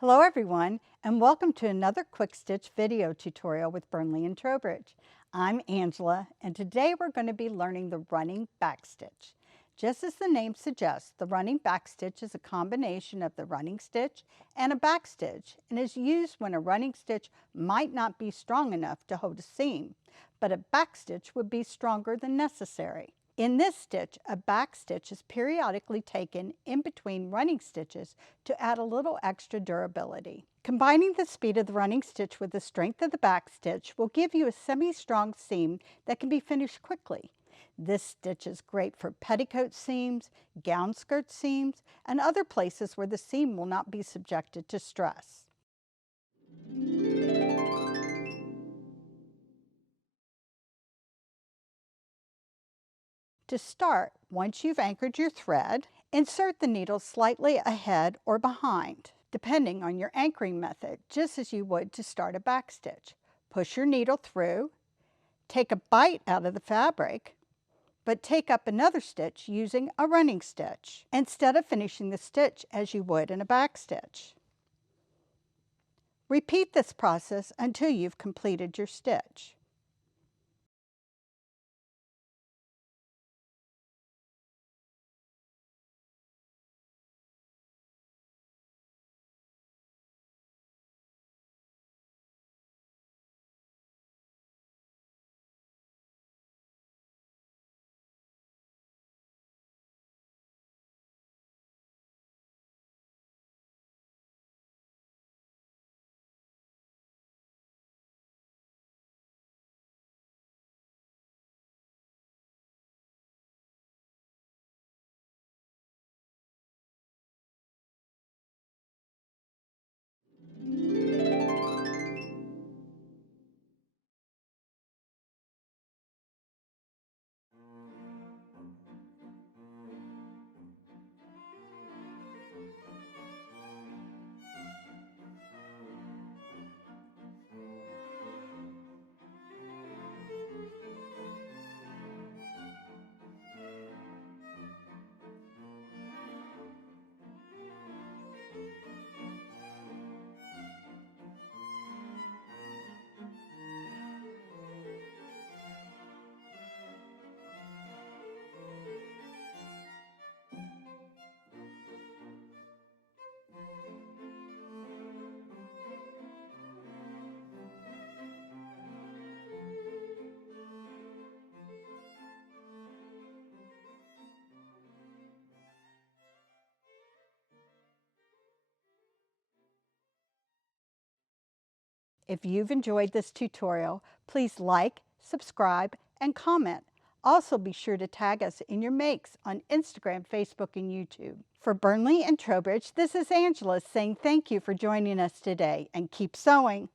Hello everyone, and welcome to another quick stitch video tutorial with Burnley and Trowbridge. I'm Angela, and today we're going to be learning the running backstitch. Just as the name suggests, the running backstitch is a combination of the running stitch and a backstitch, and is used when a running stitch might not be strong enough to hold a seam, but a backstitch would be stronger than necessary. In this stitch, a backstitch is periodically taken in between running stitches to add a little extra durability. Combining the speed of the running stitch with the strength of the backstitch will give you a semi-strong seam that can be finished quickly. This stitch is great for petticoat seams, gown skirt seams, and other places where the seam will not be subjected to stress. To start, once you've anchored your thread, insert the needle slightly ahead or behind, depending on your anchoring method, just as you would to start a backstitch. Push your needle through, take a bite out of the fabric, but take up another stitch using a running stitch, instead of finishing the stitch as you would in a backstitch. Repeat this process until you've completed your stitch. If you've enjoyed this tutorial, please like, subscribe, and comment. Also be sure to tag us in your makes on Instagram, Facebook, and YouTube. For Burnley and Trowbridge, this is Angela saying thank you for joining us today, and keep sewing.